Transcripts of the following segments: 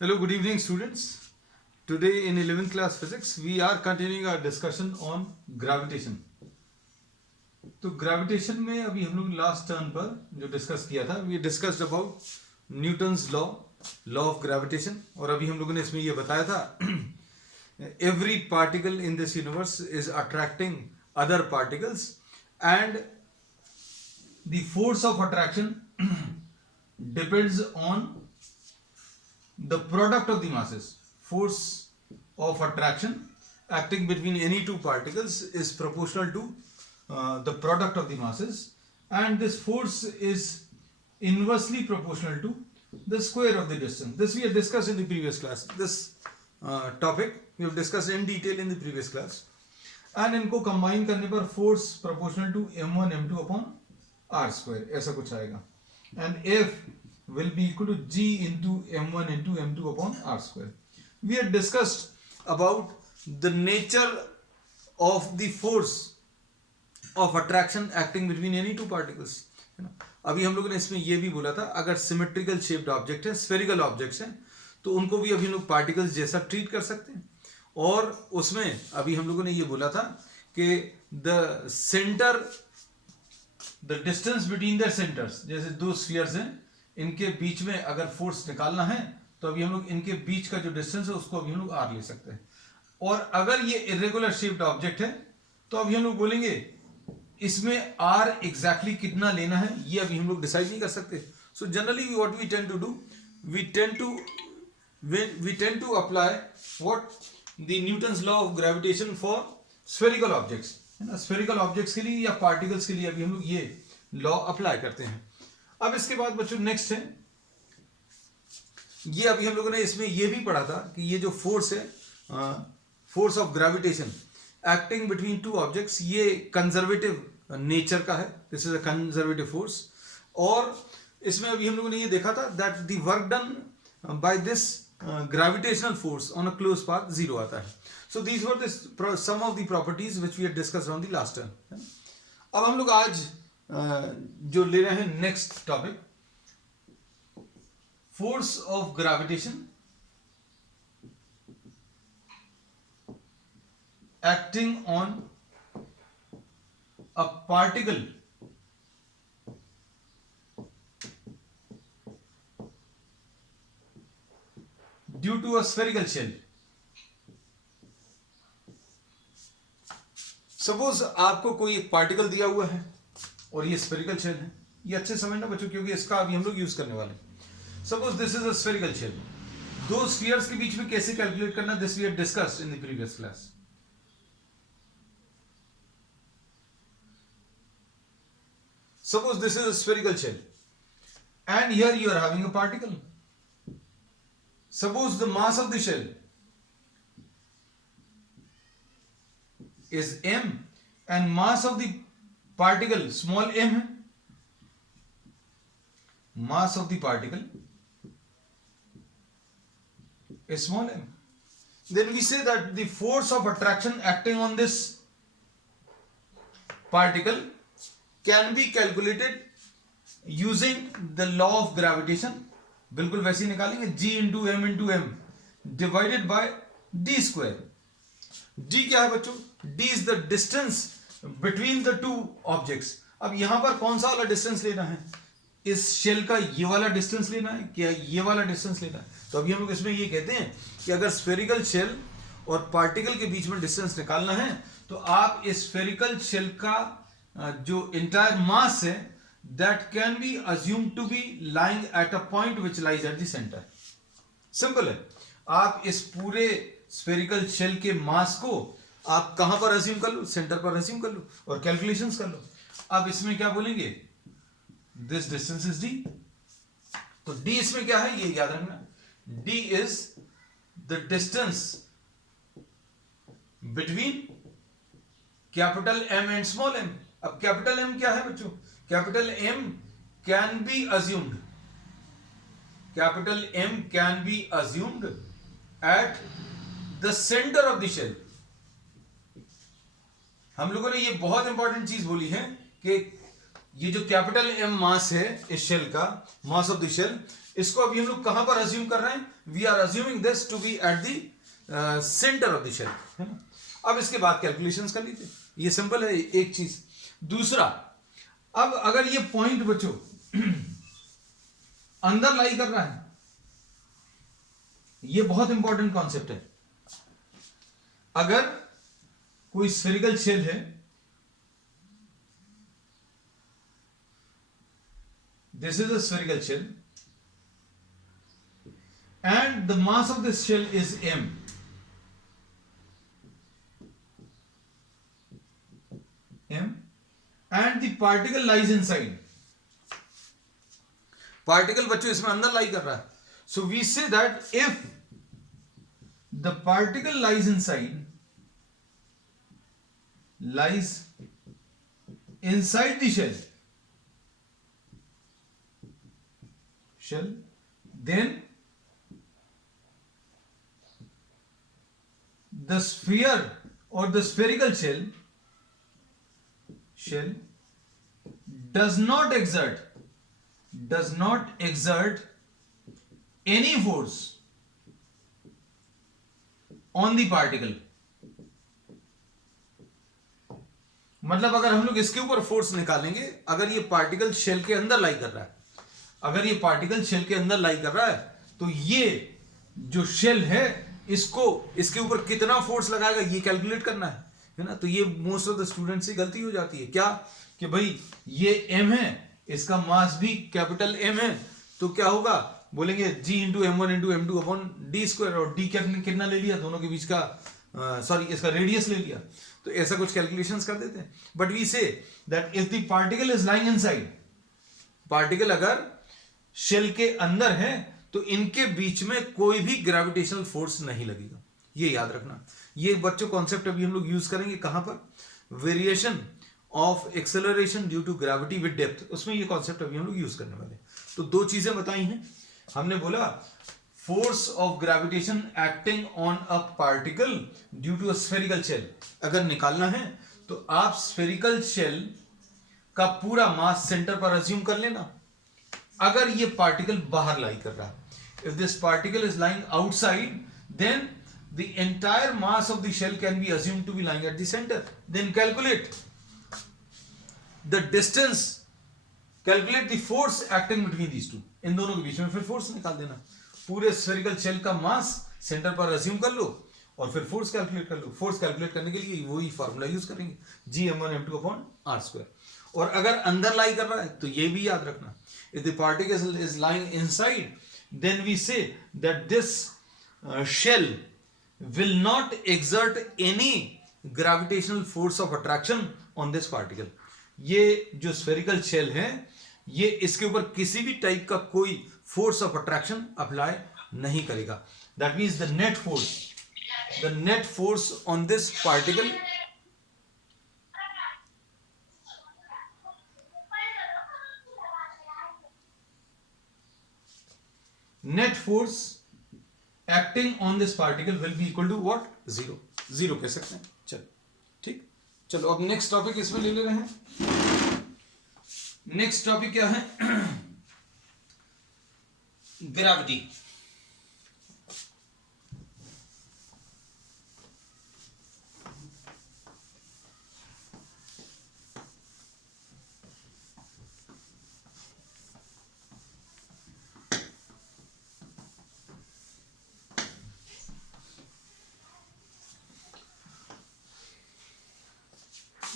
Hello, good evening, students. Today in 11th class physics, we are continuing our discussion on gravitation. तो gravitation में अभी हम लोग last turn पर जो डिस्कस किया था, we discussed about Newton's law of gravitation. और अभी हम लोगों ने इसमें ये बताया था every particle in this universe is attracting other particles and the force of attraction depends on the product of the masses. Force of attraction acting between any two particles is proportional to the product of the masses, and this force is inversely proportional to the square of the distance. This we have discussed in the previous class. This topic we have discussed in detail in the previous class. And इनको combine करने पर force proportional to m1 m2 upon r square ऐसा कुछ आएगा. And F will be equal to g into m1 into m2 upon r square. We had discussed about the nature of the force of attraction acting between any two particles. अभी हम लोगों ने इसमें ये भी बोला था, अगर सिमेट्रिकल शेप्ड ऑब्जेक्ट है, स्फेरिकल ऑब्जेक्ट्स हैं, तो उनको भी अभी हम लोग पार्टिकल्स जैसा ट्रीट कर सकते हैं. और उसमें अभी हम लोगों ने ये बोला था कि the centre, the distance between the centres, जैसे दो स्फीयर्स हैं, इनके बीच में अगर फोर्स निकालना है तो अभी हम लोग इनके बीच का जो डिस्टेंस है उसको अभी हम लोग आर ले सकते हैं. और अगर ये इरेगुलर शेप्ड ऑब्जेक्ट है तो अभी हम लोग बोलेंगे इसमें आर एग्जैक्टली कितना लेना है, ये अभी हम लोग डिसाइड नहीं कर सकते. So generally what we tend to do, we tend to apply what the Newton's law of gravitation for spherical objects, है ना. स्फेरिकल ऑब्जेक्ट्स के लिए या पार्टिकल्स के लिए अभी हम लोग ये लॉ अप्लाई करते हैं. अब इसके बाद बच्चों नेक्स्ट है, ये अभी हम लोगों ने इसमें ये भी पढ़ा था कि ये जो फोर्स है, force of gravitation acting between two objects, ये कंजर्वेटिव नेचर का है. This is a conservative force. और इसमें अभी हम लोगों ने ये देखा था that the work done by this gravitational force on a close path zero आता है. So these were some of the properties which we had discussed on the last term. अब हम लोग आज जो ले रहे हैं next topic, force of gravitation acting on a particle due to a spherical shell. Suppose आपको कोई एक पार्टिकल दिया हुआ है और ये स्फेरिकल शेल है. ये अच्छे समझना बच्चों, क्योंकि इसका अभी हम लोग यूज करने वाले हैं. Suppose this is a spherical shell. दो स्फीयर्स के बीच में कैसे कैलकुलेट करना, this we have discussed in the previous class. Suppose this is a spherical shell and here you are having a particle. Suppose the mass of the shell is m and mass of the particle small m है. Mass of the particle is small m. Then we say that the force of attraction acting on this particle can be calculated using the law of gravitation. बिल्कुल वैसे ही निकालेंगे, g into m divided by d square. d क्या है बच्चों? d is the distance between the two objects. अब यहां पर कौन सा वाला डिस्टेंस लेना है? इस शेल का ये वाला डिस्टेंस लेना है क्या ये वाला डिस्टेंस लेना है? तो अभी हम लोग इसमें ये कहते हैं कि अगर स्फेरिकल शेल और पार्टिकल के बीच में डिस्टेंस निकालना है तो आप इस स्फेरिकल शेल का जो इंटायर मास है that can be assumed to be lying at a point which lies at the center. Simple है. आप इस पूरे स्फेरिकल शेल के मास को आप कहां पर अज्यूम कर लो? सेंटर पर अज्यूम कर लो और कैलकुलेशंस कर लो. अब इसमें क्या बोलेंगे? This distance is d. तो d इसमें क्या है ये याद रखना. d is the distance between capital M and small m. अब कैपिटल M क्या है बच्चों? Capital M can be assumed. Capital M can be assumed at the center of the shell. हम लोगों ने ये बहुत इंपॉर्टेंट चीज बोली है कि ये जो कैपिटल एम मास है इस शेल का, मास ऑफ द शेल, इसको अभी हम लोग कहां पर अज्यूम कर रहे हैं? We are assuming this to be at the centre of the shell, है ना। अब इसके बाद कैलकुलेशंस कर लीजिए, ये सिंपल है एक चीज। दूसरा, अब अगर ये पॉइंट बच्चों अंदर लाई कर रहा है, ये बहुत इंपॉर्टेंट कॉन्सेप्ट है। अगर कोई स्फेरिकल शेल है, this is a spherical shell and the mass of this shell is m, and the particle lies inside. particle बच्चों इसमें अंदर लाई कर रहा है, so we say that if the particle lies inside the shell, then the sphere or the spherical shell does not exert any force on the particle. मतलब अगर हम लोग इसके ऊपर फोर्स निकालेंगे, अगर ये पार्टिकल शेल के अंदर लाई कर रहा है, अगर ये पार्टिकल शेल के अंदर लाई कर रहा है, तो ये जो शेल है इसको इसके ऊपर कितना फोर्स लगाएगा ये कैलकुलेट करना है ना। तो ये मोस्ट ऑफ द स्टूडेंट्स से गलती हो जाती है, क्या कि भाई ये m है, इसका मास भी कैपिटल M है, तो क्या होगा, बोलेंगे g into m1 into m2 upon D square, और d कितना ले लिया, दोनों के बीच का सॉरी इसका रेडियस ले लिया, तो ऐसा कुछ कैलकुलेशंस कर देते हैं। But we say that if the particle is lying inside, particle अगर शेल के अंदर है तो इनके बीच में कोई भी ग्रेविटेशनल फोर्स नहीं लगेगा, ये याद रखना। ये बच्चों कॉन्सेप्ट अभी हम लोग यूज करेंगे कहां पर, variation of acceleration due to gravity with depth, उसमें ये कॉन्सेप्ट अभी हम लोग यूज करने वाले। तो दो चीजें बताई हैं हमने, बोला force of gravitation acting on a particle due to a spherical shell, अगर निकालना है तो आप स्फेरिकल शेल का पूरा मास सेंटर पर अज्यूम कर लेना। अगर ये पार्टिकल बाहर लाई कर रहा है, if this particle is lying outside, then the entire mass of the shell can be assumed to be lying at the centre. Then calculate the distance, calculate the force acting between these two, इन दोनों के बीच में फिर force निकाल देना। पूरे spherical shell का मास सेंटर पर अज्यूम कर लो और फिर फोर्स कैलकुलेट कर लो। फोर्स कैलकुलेट करने के लिए वही फार्मूला यूज करेंगे, Gm1m2 अपॉन r स्क्वायर। और अगर अंदर लाई कर रहा है तो ये भी याद रखना, if the particle is lying inside, then we say that this shell will not exert any gravitational force of attraction on this particle. ये जो spherical shell है, ये इसके ऊपर किसी भी टाइप का कोई force of attraction अप्लाई नहीं करेगा। That means the net force on this particle net force acting on this particle will be equal to what? Zero कह सकते हैं। चलो ठीक, चलो अब नेक्स्ट टॉपिक इसमें ले रहे हैं। नेक्स्ट टॉपिक क्या है? ग्रेविटी।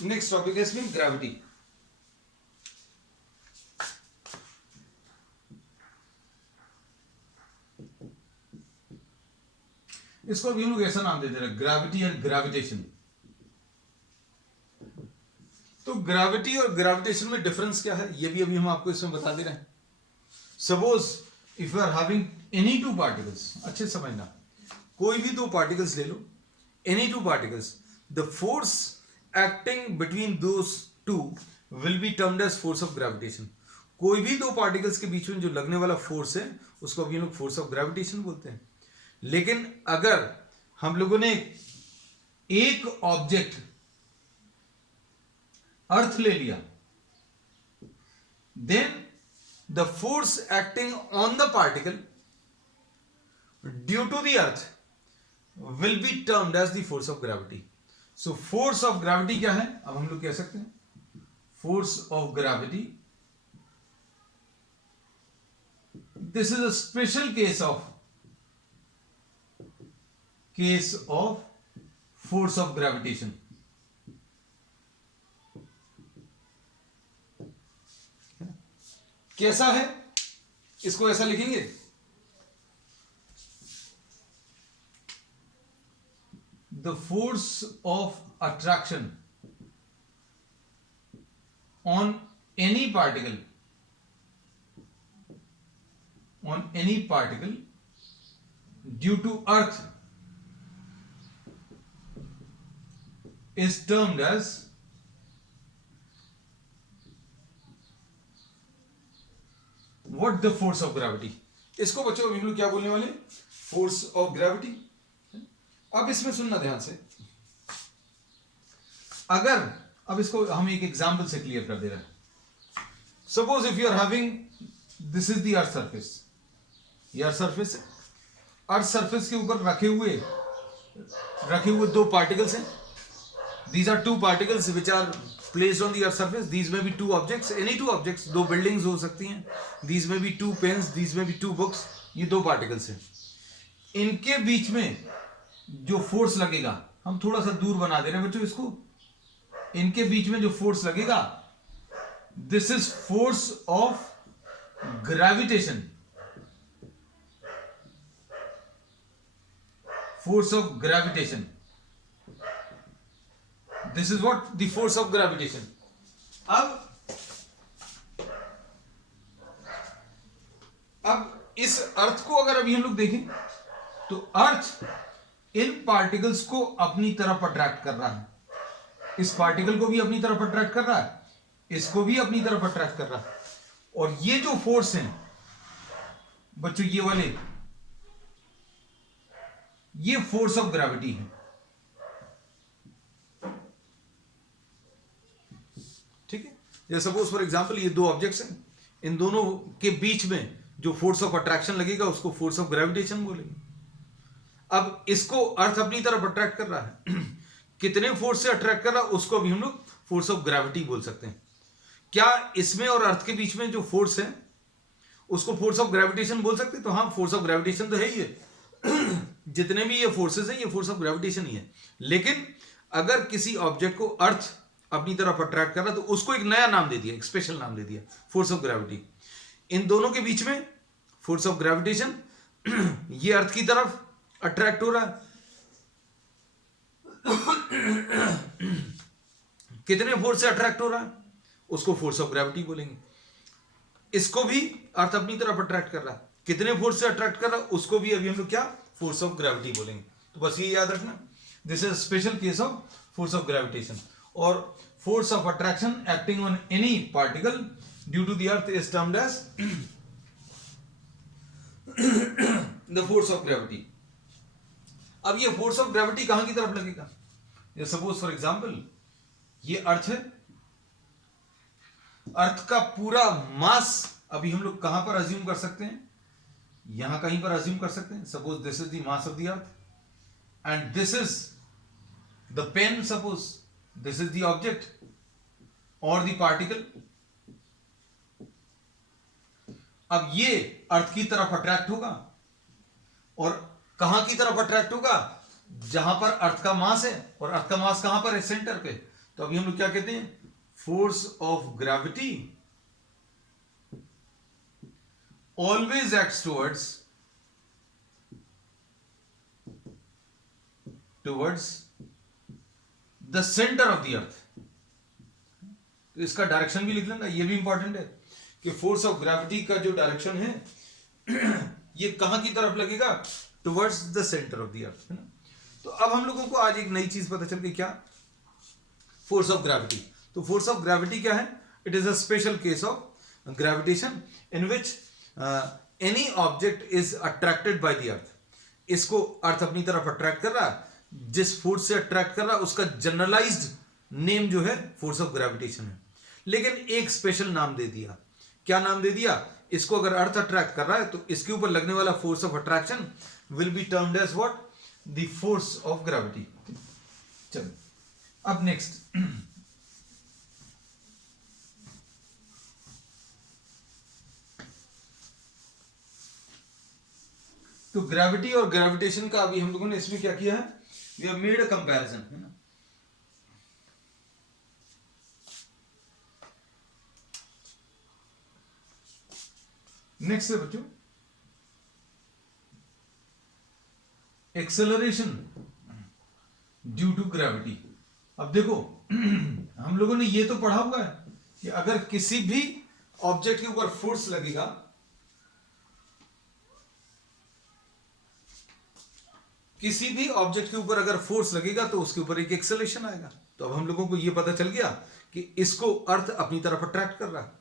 नेक्स्ट टॉपिक है इसमें ग्रेविटी। इसको अभी हम लोग ऐसा नाम दे दे रहे हैं, ग्रेविटी और ग्रेविटेशन। तो ग्रेविटी और ग्रेविटेशन में डिफरेंस क्या है ये भी अभी हम आपको इसमें बता दे रहे हैं। Suppose if you are having any two particles, अच्छे समझना, कोई भी दो पार्टिकल्स ले लो, any two particles, the force acting between those two will be termed as force of gravitation। कोई भी दो पार्टिकल्स के बीच में जो लगने वाला फोर्स है उसको अभी हम लोग फोर्स ऑफ ग्रेविटेशन बोलते हैं। लेकिन अगर हम लोगों ने एक ऑब्जेक्ट अर्थ ले लिया, then the force acting on the particle due to the earth will be termed as the force of gravity. So force of gravity क्या है, अब हम लोग कह सकते हैं force of gravity, this is a special case of force of gravitation. कैसा है, इसको ऐसा लिखेंगे, the force of attraction on any particle due to earth is termed as what? The force of gravity. इसको बच्चों अभी हम लोग क्या बोलने वाले, फोर्स ऑफ ग्रेविटी. अब इसमें सुनना ध्यान से, अगर अब इसको हम एक एग्जांपल से क्लियर कर दे रहे हैं. Suppose if you are having, this is the earth surface, ये अर्थ सरफेस है, अर्थ सरफेस के ऊपर रखे हुए दो पार्टिकल्स हैं. These are two particles which are placed on the earth surface. These may be two objects, any two objects, दो buildings हो सकती हैं. These may be two pens, these may be two books. ये दो particles हैं. इनके बीच में जो फोर्स लगेगा, हम थोड़ा सा दूर बना दे रहे हैं बच्चों इसको, इनके बीच में जो फोर्स लगेगा, this is force of gravitation. Force of gravitation, this is what, the force of gravitation. अब इस अर्थ को अगर अभी हम लोग देखें तो अर्थ इन पार्टिकल्स को अपनी तरफ अट्रैक्ट कर रहा है. इस पार्टिकल को भी अपनी तरफ अट्रैक्ट कर रहा है, इसको भी अपनी तरफ अट्रैक्ट कर रहा है. और ये जो फोर्स हैं बच्चों, ये वाले, ये फोर्स ऑफ ग्रेविटी है. ठीक है. जैसे सपोज फॉर एग्जांपल ये दो ऑब्जेक्ट्स हैं, इन दोनों के बीच में जो फोर्स ऑफ अट्रैक्शन लगेगा उसको फोर्स ऑफ ग्रेविटेशन बोलेंगे. अब इसको अर्थ अपनी तरफ अट्रैक्ट कर रहा है, कितने फोर्स से अट्रैक्ट कर रहा है उसको भी हम लोग फोर्स ऑफ ग्रेविटी बोल सकते हैं. क्या इसमें और अर्थ के बीच में जो फोर्स है उसको फोर्स ऑफ ग्रेविटेशन बोल सकते हैं? तो हाँ, फोर्स ऑफ ग्रेविटेशन तो है ही है. जितने भी ये फोर्सेस हैं ये फोर्स ऑफ ग्रेविटेशन ही है. लेकिन अगर किसी ऑब्जेक्ट को अर्थ अपनी तरफ अट्रैक्ट कर रहा है तो उसको एक नया नाम दे दिया, एक स्पेशल नाम दे दिया, फोर्स ऑफ ग्रेविटी. इन दोनों के बीच में फोर्स ऑफ ग्रेविटेशन, ये अर्थ की तरफ अट्रैक्ट हो रहा है. कितने फोर्स से अट्रैक्ट हो रहा है उसको फोर्स ऑफ ग्रेविटी बोलेंगे. इसको भी अर्थ अपनी तरफ अट्रैक्ट कर रहा है, कितने फोर्स से अट्रैक्ट कर रहा है उसको भी अभी हम लोग क्या, फोर्स ऑफ ग्रेविटी बोलेंगे. तो बस ये याद रखना, this is special case of force of gravitation. और force of attraction acting on any particle due to the earth is termed as the force of gravity. अब ये फोर्स ऑफ ग्रेविटी कहां की तरफ लगेगा? ये सपोज फॉर एग्जांपल ये अर्थ है, अर्थ का पूरा मास अभी हम लोग कहां पर अज्यूम कर सकते हैं? यहां कहीं पर अज्यूम कर सकते हैं. Suppose this is the mass of the earth and this is the pen. Suppose this is the object और द पार्टिकल. अब ये अर्थ की तरफ अट्रैक्ट होगा और कहां की तरफ अट्रैक्ट होगा? जहां पर अर्थ का मास है, और अर्थ का मास कहां पर है? सेंटर पे. तो अभी हम लोग क्या कहते हैं? Force of gravity always acts towards the centre of the अर्थ. तो इसका डायरेक्शन भी लिख लेना, ये भी इंपॉर्टेंट है कि फोर्स ऑफ ग्रेविटी का जो डायरेक्शन है ये कहां की तरफ लगेगा? Towards the centre of the अर्थ, है ना. तो अब हम लोगों को आज एक नई चीज पता चल गई, क्या? Force of gravity. तो फोर्स ऑफ ग्रेविटी क्या है? It is a special case of gravitation in which any object is attracted by the earth. इसको अर्थ अपनी तरफ अट्रैक्ट कर रहा है, जिस फोर्स से अट्रैक्ट कर रहा है उसका जनरलाइज्ड नेम जो है फोर्स ऑफ ग्रेविटेशन है. लेकिन एक स्पेशल नाम दे दिया क्या नाम दे दिया, इसको अगर अर्थ अट्रैक्ट कर रहा है तो इसके ऊपर लगने वाला force of attraction will be termed as what, the force of gravity. चलो अब नेक्स्ट, तो ग्रेविटी और ग्रेविटेशन का अभी हम लोगों ने इसमें क्या किया है, we have made a comparison, है ना। नेक्स्ट है बच्चों एक्सेलरेशन ड्यू टू ग्रेविटी। अब देखो हम लोगों ने ये तो पढ़ा हुआ है कि अगर किसी भी ऑब्जेक्ट के ऊपर फोर्स लगेगा, किसी भी ऑब्जेक्ट के ऊपर अगर फोर्स लगेगा तो उसके ऊपर एक एक्सेलरेशन आएगा। तो अब हम लोगों को यह पता चल गया कि इसको अर्थ अपनी तरफ अट्रैक्ट कर रहा है,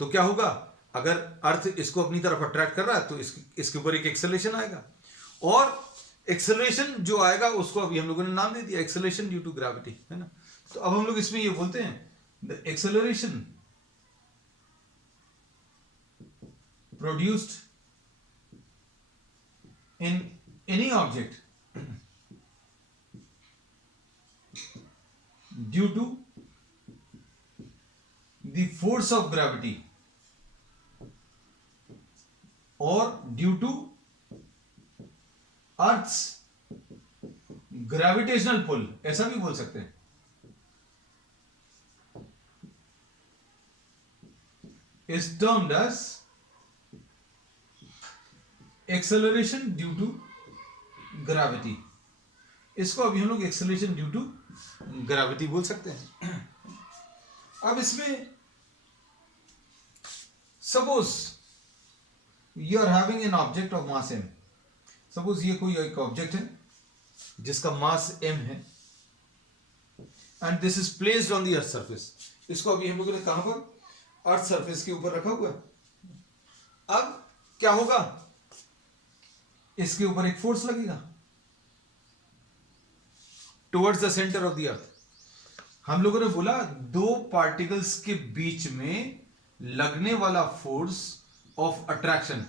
तो क्या होगा, अगर अर्थ इसको अपनी तरफ अट्रैक्ट कर रहा है तो इसके ऊपर एक एक्सेलरेशन आएगा, और एक्सेलरेशन जो आएगा उसको अभी हम लोगों ने नाम दे दिया एक्सेलरेशन ड्यू टू ग्रेविटी, है ना। तो अब हम लोग इसमें ये बोलते हैं the acceleration produced in any object due to the force of gravity or due to earth's gravitational pull, ऐसा भी बोल सकते हैं, is termed as acceleration due to gravity. इसको अभी हम लोग एक्सेलरेशन ड्यू टू ग्रेविटी बोल सकते हैं। अब इसमें suppose you are having an object of mass m, suppose ये कोई एक ऑब्जेक्ट है जिसका मास m है and this is placed on the earth surface. इसको अभी हम लोगों ने कहां पर, अर्थ सरफेस के ऊपर रखा हुआ है। अब क्या होगा, इसके ऊपर एक फोर्स लगेगा towards the centre of the अर्थ। हम लोगों ने बोला दो पार्टिकल्स के बीच में लगने वाला force of attraction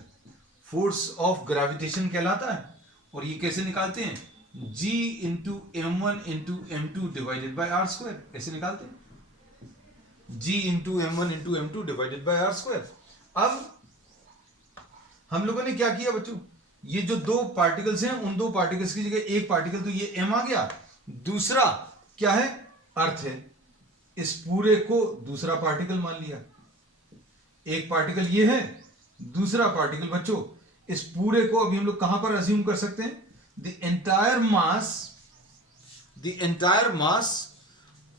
force of gravitation कहलाता है, और ये कैसे निकालते हैं, G into m1 into m2 divided by r square, ऐसे निकालते हैं, G into m1 into m2 divided by r square. अब हम लोगों ने क्या किया बच्चों, ये जो दो पार्टिकल्स हैं उन दो पार्टिकल्स की जगह एक पार्टिकल तो ये m आ गया, दूसरा क्या है, अर्थ है, इस पूरे को दूसरा पार्टिकल मान लिया। एक पार्टिकल ये है, दूसरा पार्टिकल बच्चों, इस पूरे को अभी हम लोग कहां पर अज्यूम कर सकते हैं, the entire mass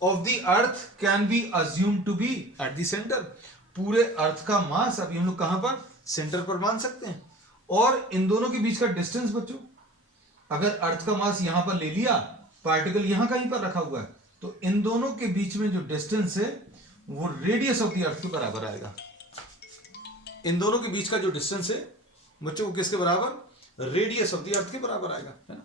of the earth can be assume to be at the centre. पूरे अर्थ का मास अभी हम लोग कहां पर, सेंटर पर मान सकते हैं। और इन दोनों के बीच का डिस्टेंस बच्चों, अगर अर्थ का मास यहां पर ले लिया, पार्टिकल यहां कहीं पर रखा हुआ है, तो इन दोनों के बीच में जो डिस्टेंस है वो रेडियस ऑफ द अर्थ के बराबर आएगा। इन दोनों के बीच का जो डिस्टेंस है बच्चों वो किसके बराबर, रेडियस ऑफ द अर्थ के बराबर आएगा, है ना।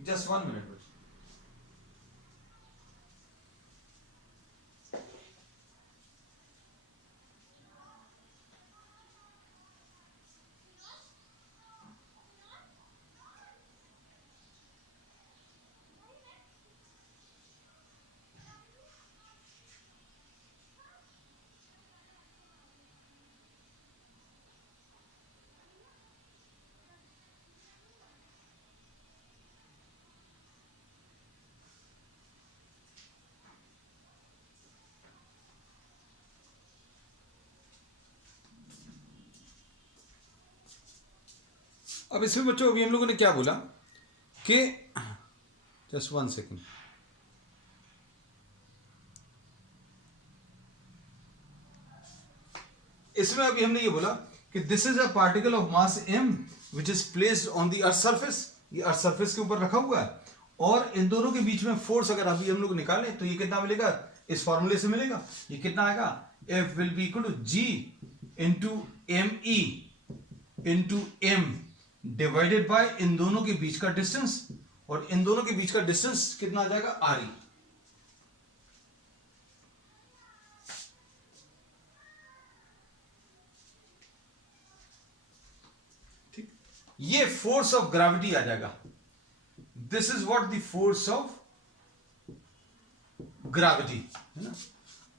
Just 1 minute. अब इसमें बच्चों अभी हम लोगों ने क्या बोला कि, जस्ट 1 सेकेंड, इसमें अभी हमने ये बोला कि this is a particle of mass m which is placed on the earth surface. ये अर्थ सरफेस के ऊपर रखा हुआ है, और इन दोनों के बीच में फोर्स अगर अभी हम लोग निकालें तो ये कितना मिलेगा, इस फॉर्मूले से मिलेगा, ये कितना आएगा, F will be equal to G into ME into M divided by इन दोनों के बीच का डिस्टेंस, और इन दोनों के बीच का डिस्टेंस कितना आ जाएगा, आर ई। ठीक, ये फोर्स ऑफ ग्रेविटी आ जाएगा। This is what the force of gravity, है ना।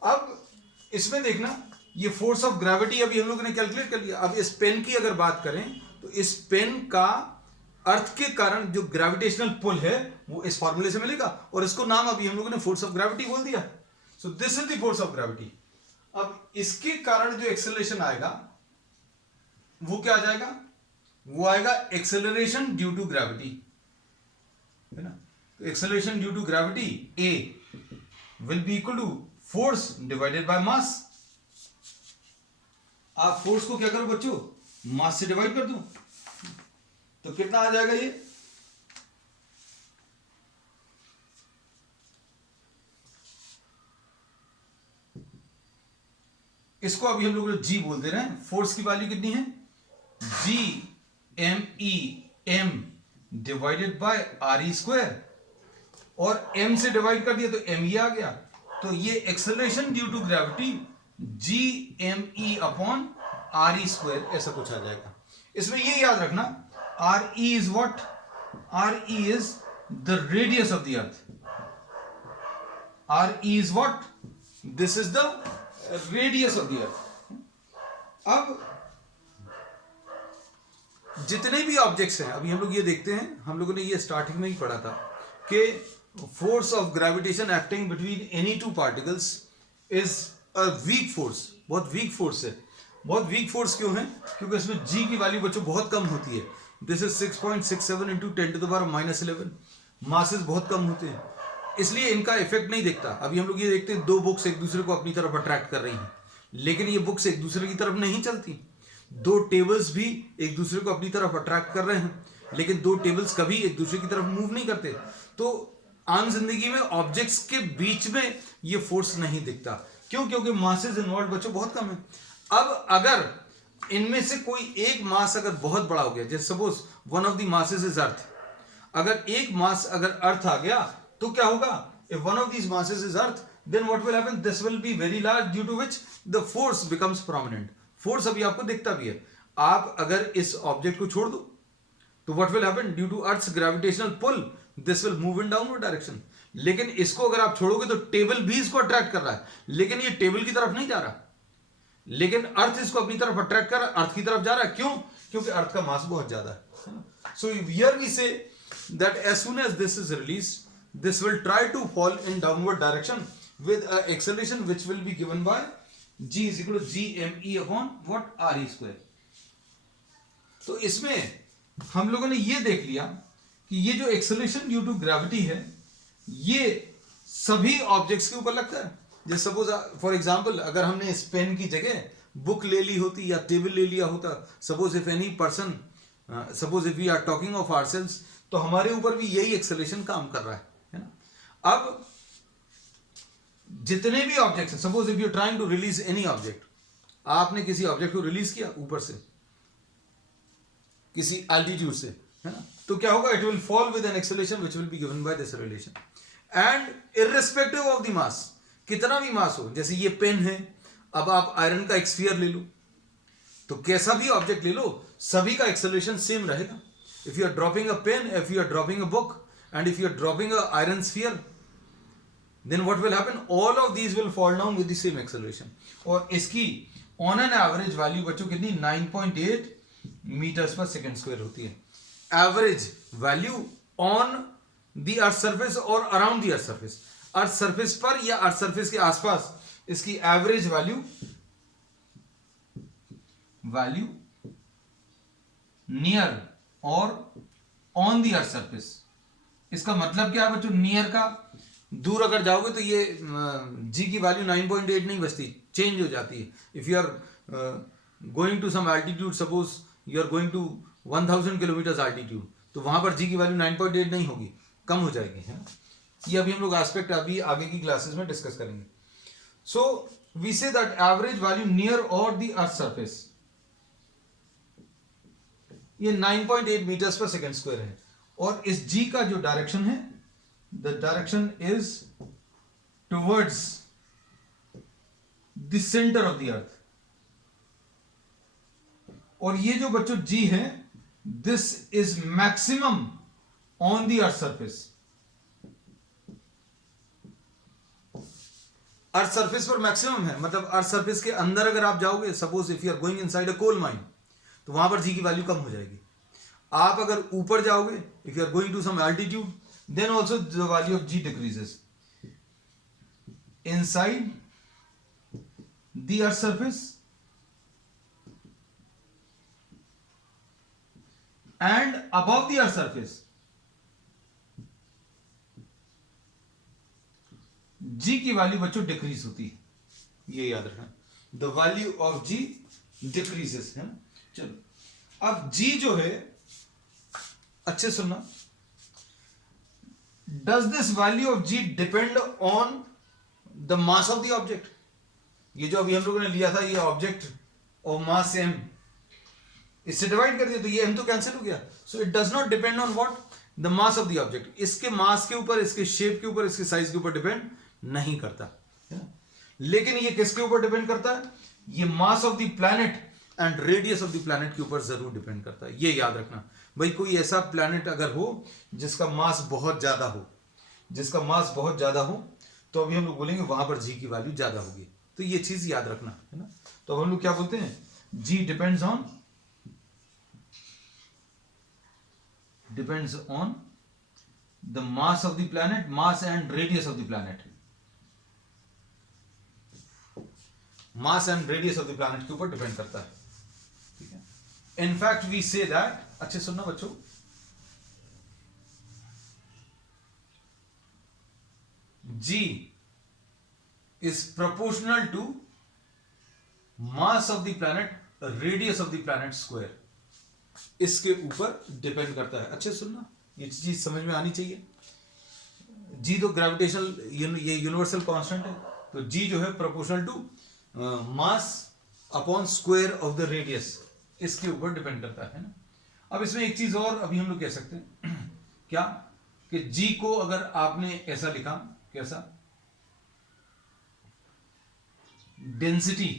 अब इसमें देखना, ये फोर्स ऑफ ग्रेविटी अभी हम लोगों ने कैलकुलेट कर लिया। अब इस पेन की अगर बात करें तो इस पेन का अर्थ के कारण जो ग्रेविटेशनल पुल है वो इस फॉर्मूले से मिलेगा, और इसको नाम अभी हम लोगों ने फोर्स ऑफ ग्रेविटी बोल दिया। So this is the force of gravity. अब इसके कारण जो एक्सेलरेशन आएगा वो क्या आ जाएगा, वो आएगा एक्सेलरेशन ड्यू टू ग्रेविटी, है ना। तो acceleration due to gravity a will be equal to force divided by mass. आप फोर्स को क्या करो बच्चों, मास से डिवाइड कर दो, तो कितना आ जाएगा ये, इसको अभी हम लोग जी बोल दे रहे हैं। फोर्स की वैल्यू कितनी है, G M E M divided by R E square, और एम से डिवाइड कर दिया तो एम ई आ गया। तो ये acceleration due to gravity G M E upon R E square, ऐसा कुछ आ जाएगा। इसमें ये याद रखना, R E is what, R E is the radius of the earth. R E is what, this is the radius of the earth. अब जितने भी ऑब्जेक्ट्स हैं, अभी हम लोग ये देखते हैं, हम लोगों ने ये स्टार्टिंग में ही पढ़ा था कि force of gravitation acting between any two particles is a weak force. बहुत वीक फोर्स है। बहुत वीक फोर्स क्यों है, क्योंकि इसमें g की वैल्यू बच्चों बहुत कम होती है। This is 6.67 into 10⁻⁻11। मासेस बहुत कम होते हैं, इसलिए इनका इफेक्ट नहीं दिखता। अभी हम लोग ये देखते हैं, दो बुक्स एक दूसरे को अपनी तरफ अट्रैक्ट कर रही हैं, लेकिन ये बुक्स एक दूसरे की तरफ नहीं चलती। दो टेबल्स भी एक दूसरे को अपनी तरफ अट्रैक्ट कर रहे हैं, लेकिन दो टेबल्स कभी एक दूसरे की तरफ मूव नहीं करते। तो आम जिंदगी में ऑब्जेक्ट्स के बीच में ये फोर्स नहीं दिखता। क्यों? क्योंकि मासेस इन्वॉल्व बच्चों बहुत कम है। अब अगर इनमें से कोई एक मास अगर बहुत बड़ा हो गया, जैसे suppose one of the masses is earth, अगर एक मास अगर अर्थ आ गया तो क्या होगा, if one of these masses is earth, then what will happen, this will be very large due to which the force becomes prominent. Force अभी आपको दिखता भी है। आप अगर इस ऑब्जेक्ट को छोड़ दो तो what will happen, due to earth's gravitational pull this will move in downward direction. लेकिन इसको अगर आप छोड़ोगे तो टेबल भी इसको अट्रैक्ट कर रहा है, लेकिन ये टेबल की तरफ नहीं जा रहा, लेकिन अर्थ इसको अपनी तरफ अट्रैक्ट कर रहा है, अर्थ की तरफ जा रहा है। क्यों? क्योंकि अर्थ का मास बहुत ज्यादा है। So here we say that as soon as this is released, this will try to fall in downward direction with a acceleration which will be given by g is equal to gme upon what re square। तो इसमें हम लोगों ने ये देख लिया कि ये जो एक्सेलरेशन ड्यू टू ग्रेविटी है ये सभी ऑब्जेक्ट्स के ऊपर लगता है। जैसे सपोज फॉर एग्जांपल अगर हमने इस पेन की जगह बुक ले ली होती या टेबल ले लिया होता, suppose if any person, suppose if we are talking of ourselves, तो हमारे ऊपर भी यही एक्सेलरेशन काम कर रहा है ना। अब जितने भी ऑब्जेक्ट्स हैं, suppose if you trying to release any object, आपने किसी ऑब्जेक्ट को रिलीज किया ऊपर से किसी एल्टीट्यूड से, है ना, तो क्या होगा, it will fall with an acceleration which will be given by this relation. And irrespective of the mass, कितना भी मास हो, जैसे ये पेन है, अब आप आयरन का एक स्फीयर ले लो, तो कैसा भी ऑब्जेक्ट ले लो, सभी का एक्सेलरेशन सेम रहेगा। If you are dropping a pen, if you are dropping a book, and if you are dropping a iron sphere, then what will happen, all of these will fall down with the same acceleration। और इसकी on an average value बच्चों कितनी, 9.8 meters per second square होती है। average value on the earth surface और around the earth surface, earth surface पर या earth surface के आसपास इसकी average value near और on the earth surface। इसका मतलब क्या है बच्चों, नियर का दूर अगर जाओगे तो ये जी की वैल्यू 9.8 नहीं बचती, चेंज हो जाती है। If you are going to some altitude, suppose you are going to 1000 kilometre altitude, तो वहां पर जी की वैल्यू 9.8 नहीं होगी, कम हो जाएगी, है ना। ये अभी हम लोग एस्पेक्ट अभी आगे की क्लासेस में डिस्कस करेंगे। So we say that average value near और द अर्थ सरफेस ये 9.8 मीटर्स पर सेकेंड स्क्वायर है, और इस जी का जो डायरेक्शन है, the direction is towards the centre of the earth. और ये जो बच्चों जी है, this is maximum on the earth surface. Earth surface पर मैक्सिमम है, मतलब अर्थ सरफेस के अंदर अगर आप जाओगे, suppose if you are going inside a coal mine, तो वहां पर जी की वैल्यू कम हो जाएगी। आप अगर ऊपर जाओगे, if you are going to some altitude, then also the value of g decreases. Inside the earth surface and above the earth surface, g की वैल्यू बच्चों डिक्रीज होती है, ये याद रखना। The value of g decreases, है ना। चलो अब जी जो है, अच्छे सुनना, does this value of g depend on the mass of the object. ये जो अभी हम लोगों ने लिया था, ये ऑब्जेक्ट और मास एम, इससे डिवाइड कर दिया तो ये एम तो कैंसिल हो गया। So it does not depend on what, the mass of the object. इसके मास के ऊपर, इसके शेप के ऊपर, इसके साइज के ऊपर डिपेंड नहीं करता, है ना। लेकिन ये किसके ऊपर डिपेंड करता है? ये मास of the planet and radius of the planet के ऊपर जरूर डिपेंड करता है। ये याद रखना भाई। कोई ऐसा प्लैनेट अगर हो जिसका मास बहुत ज्यादा हो, जिसका मास बहुत ज्यादा हो, तो अभी हम लोग बोलेंगे वहां पर जी की वैल्यू ज्यादा होगी। तो ये चीज याद रखना, है ना। तो हम लोग क्या बोलते हैं? G depends on the mass of the planet, mass and radius of the planet. Mass and radius of the planet के ऊपर डिपेंड करता है, ठीक है। इनफैक्ट वी से दैट, अच्छे सुनना बच्चों, g is proportional to mass of the planet, radius of the planet square. इसके ऊपर डिपेंड करता है। अच्छे सुनना, ये चीज समझ में आनी चाहिए। जी तो ग्रेविटेशनल, ये यूनिवर्सल कांस्टेंट है, तो जी जो है proportional to mass upon square of the radius, इसके ऊपर डिपेंड करता है ना। अब इसमें एक चीज और अभी हम लोग कह सकते हैं क्या, कि जी को अगर आपने ऐसा लिखा, कैसा, density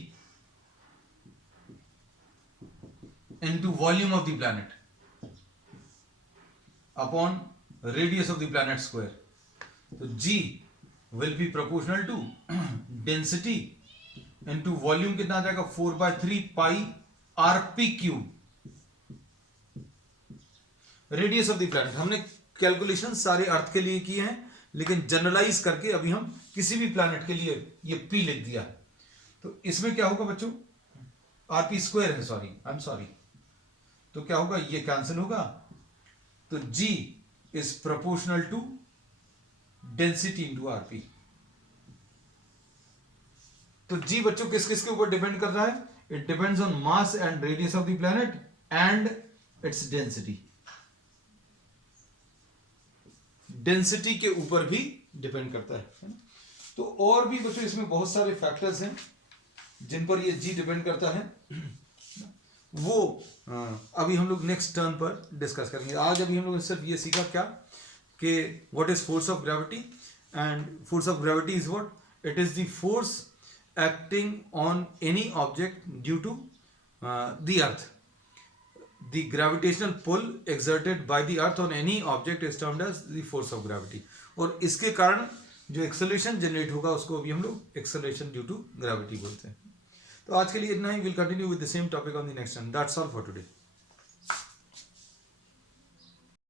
into volume of the planet upon radius of the planet square, तो g will be proportional to density into volume, कितना आ जाएगा? 4/3 pi RP cube, radius of the planet. हमने कैलकुलेशन सारे अर्थ के लिए किए हैं, लेकिन जनरलाइज करके अभी हम किसी भी प्लैनेट के लिए ये पी लिख दिया है। तो इसमें क्या होगा बच्चों? आरपी स्क्वायर है, सॉरी, आई एम सॉरी। तो क्या होगा? ये कैंसिल होगा, तो g is proportional to density into RP. तो जी बच्चों किस किस के ऊपर डिपेंड कर रहा है? It depends on mass and radius of the planet and its density. Density के ऊपर भी डिपेंड करता है ना? तो और भी बच्चों इसमें बहुत सारे फैक्टर्स हैं जिन पर ये जी डिपेंड करता है, वो अभी हम लोग नेक्स्ट टर्न पर डिस्कस करेंगे। आज अभी हम लोग सिर्फ ये सीखा क्या, कि what is force of gravity, and force of gravity is what, it is the force acting on any object due to the earth. The gravitational pull exerted by the earth on any object is termed as the force of gravity. और इसके कारण जो acceleration generate होगा उसको भी हम लोग acceleration due to gravity बोलते हैं। तो आज के लिए इतना ही। Will continue with the same topic on the next time. That's all for today.